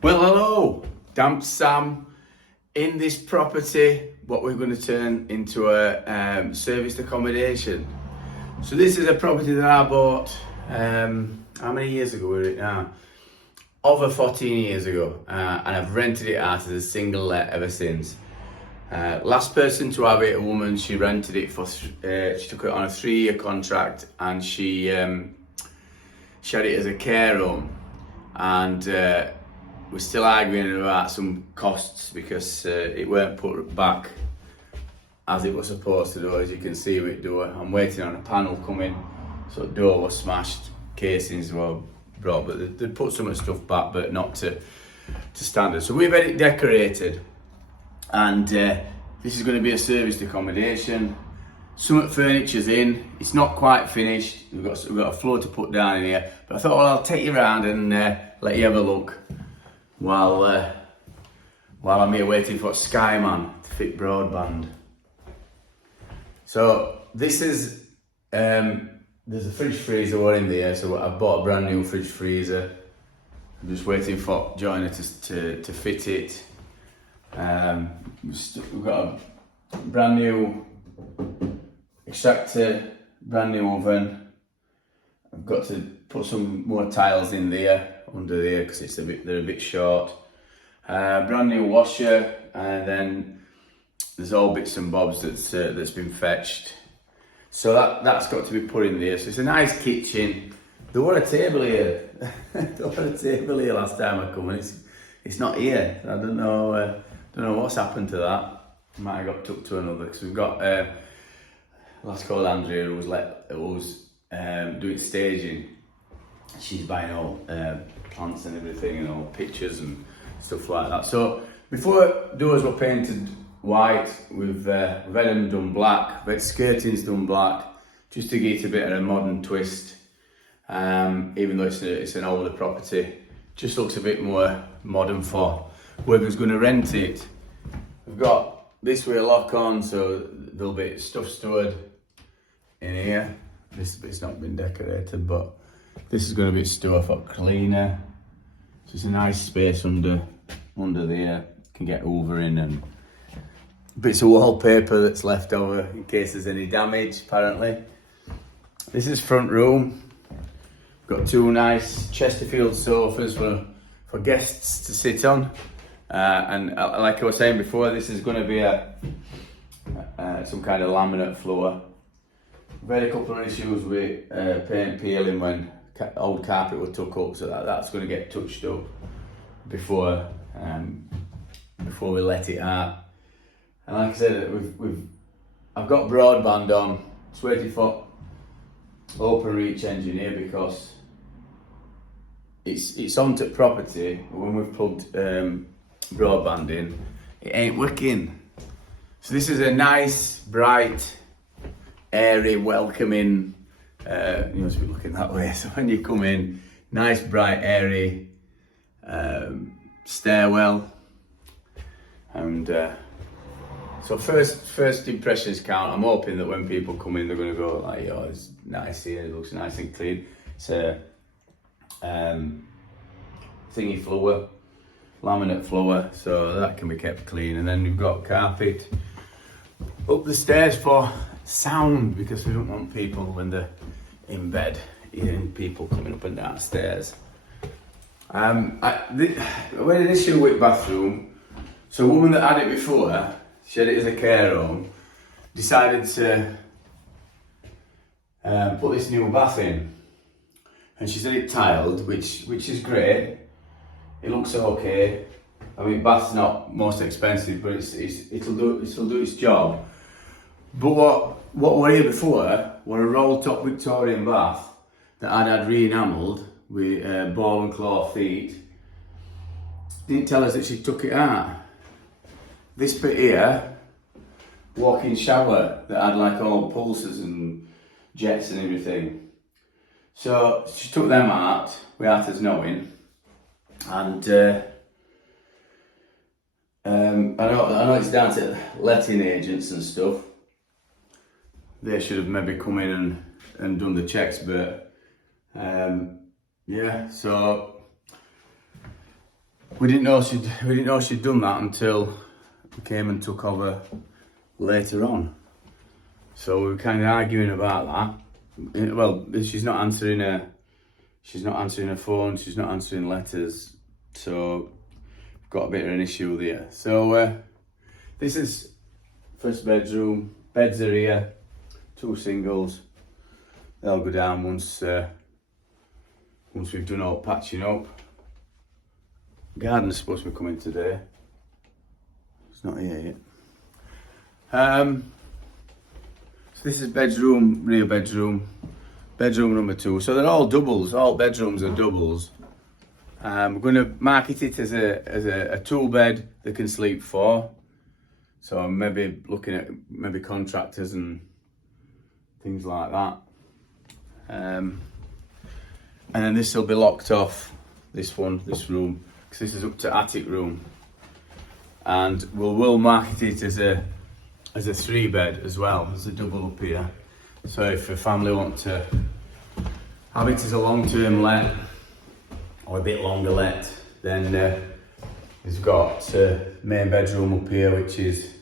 Well, hello, Damp Sam. In this property, what we're going to turn into a serviced accommodation. So this is a property that I bought, how many years ago was it now? Over 14 years ago, and I've rented it out as a single let ever since. Last person to have it, a woman, she rented it for, she took it on a 3-year contract, and she had it as a care home, and we're still arguing about some costs because it weren't put back as it was supposed to do. As you can see with door, I'm waiting on a panel coming, so the door was smashed, casings were brought, but they put some of the stuff back, but not to standard. So we've had it decorated, and this is going to be a serviced accommodation. Some furniture's in, it's not quite finished. We've got a floor to put down in here, but I thought, well, I'll take you around and let you have a look while I'm here waiting for Skyman to fit broadband. So this is, there's a fridge freezer one in there, so I've bought a brand new fridge freezer. I'm just waiting for Joyner to fit it. We've got a brand new extractor, brand new oven. I've got to put some more tiles in there, under there, because they're a bit short. Brand new washer, and then there's all bits and bobs that's been fetched. So that's got to be put in there. So it's a nice kitchen. There was a table here. There was a table here last time I come, and it's not here. I don't know what's happened to that. Might have got took to another, because we've got a lass called Andrea who was doing staging. She's buying all plants and everything, and all pictures and stuff like that. So before doors were painted white, we've had them done black, we've had skirtings done black, just to give it a bit of a modern twist. Even though it's an older property, just looks a bit more modern for whoever's going to rent it. We've got this with a lock on, so there'll be stuff stored in here. This bit's not been decorated, but this is going to be stored for cleaner. So it's a nice space under there. Can get over in, and bits of wallpaper that's left over in case there's any damage, apparently. This is front room. Got 2 nice Chesterfield sofas for guests to sit on. And like I was saying before, this is going to be some kind of laminate floor. We've had a couple of issues with paint peeling when old carpet was took up, so that's going to get touched up before we let it out. And like I said, I've got broadband on. It's waiting for Open Reach Engineer, because it's onto property. When we've plugged broadband in, it ain't working. So this is a nice, bright, airy, welcoming. You must be looking that way. So when you come in, nice, bright, airy stairwell, and so first impressions count. I'm hoping that when people come in, they're going to go like, "Oh, it's nice here. It looks nice and clean." It's a thingy floor, laminate floor, so that can be kept clean. And then we've got carpet up the stairs for sound, because we don't want people when they're in bed hearing people coming up and down stairs. We had an issue with bathroom. So a woman that had it before, she had it as a care home, decided to put this new bath in, and she's had it tiled, which is great. It looks okay. I mean, bath's not most expensive, but it'll do its job. But what were here before were a roll top Victorian bath that I'd had re-enamelled with ball and claw feet. Didn't tell us that she took it out. This bit here, walk-in shower that had like all pulses and jets and everything. So she took them out without us knowing, and I know it's down to letting agents and stuff. They should have maybe come in and done the checks, but yeah. So we didn't know she'd done that until we came and took over later on. So we were kind of arguing about that. Well, she's not answering her phone, she's not answering letters, so we've got a bit of an issue there. So this is first bedroom, beds are here, 2 singles. They'll go down once we've done all patching up. Garden's supposed to be coming today. It's not here yet. So this is bedroom, rear bedroom, bedroom number 2. So they're all doubles. All bedrooms are doubles. We're going to market it as a 2-bed they can sleep 4. So I'm maybe looking at contractors and things like that. And then this will be locked off. This room, because this is up to attic room. And we'll market it as a 3-bed as well, as a double up here. So if a family want to have it as a long-term let or a bit longer let, then it's got main bedroom up here, which is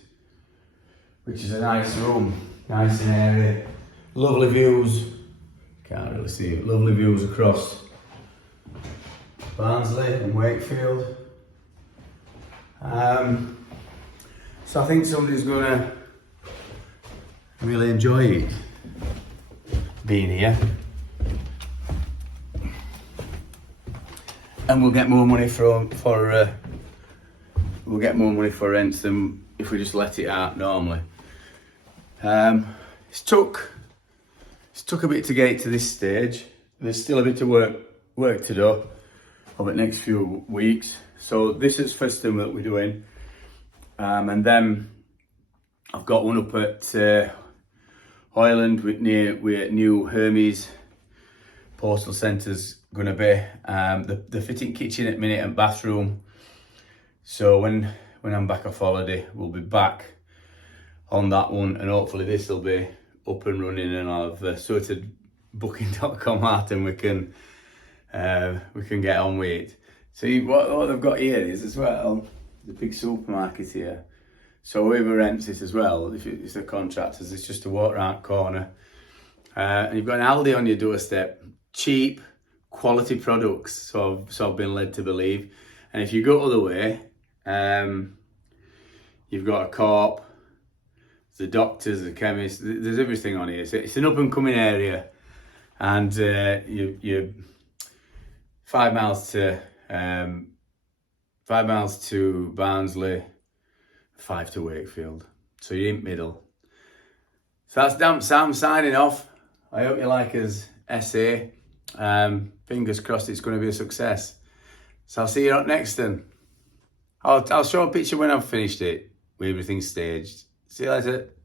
a nice room, nice and airy, lovely views. Can't really see it. Lovely views across Barnsley and Wakefield. So I think somebody's gonna really enjoy it being here, and we'll get more money for rent than if we just let it out normally. It's took a bit to get it to this stage. There's still a bit of work to do over the next few weeks. So this is first thing that we're doing, and then I've got one up at Hoyland where new Hermes postal centre's gonna be. The fitting kitchen at minute and bathroom. So when I'm back off holiday, we'll be back on that one, and hopefully this will be up and running, and I've sorted booking.com out, and we can get on with it. See what they've got here is as well the big supermarket here. So whoever rents it as well, if it's the contractors, it's just a walk round corner, and you've got an Aldi on your doorstep. Cheap, quality products. So I've been led to believe. And if you go other way, you've got a Co-op, the doctors, the chemists. There's everything on here. So it's an up and coming area, and you're 5 miles to Barnsley, 5 to Wakefield. So you're in middle. So that's Damp Sam signing off. I hope you like us SA. Fingers crossed it's going to be a success. So I'll see you up next then. I'll show a picture when I've finished it with everything staged. See you later.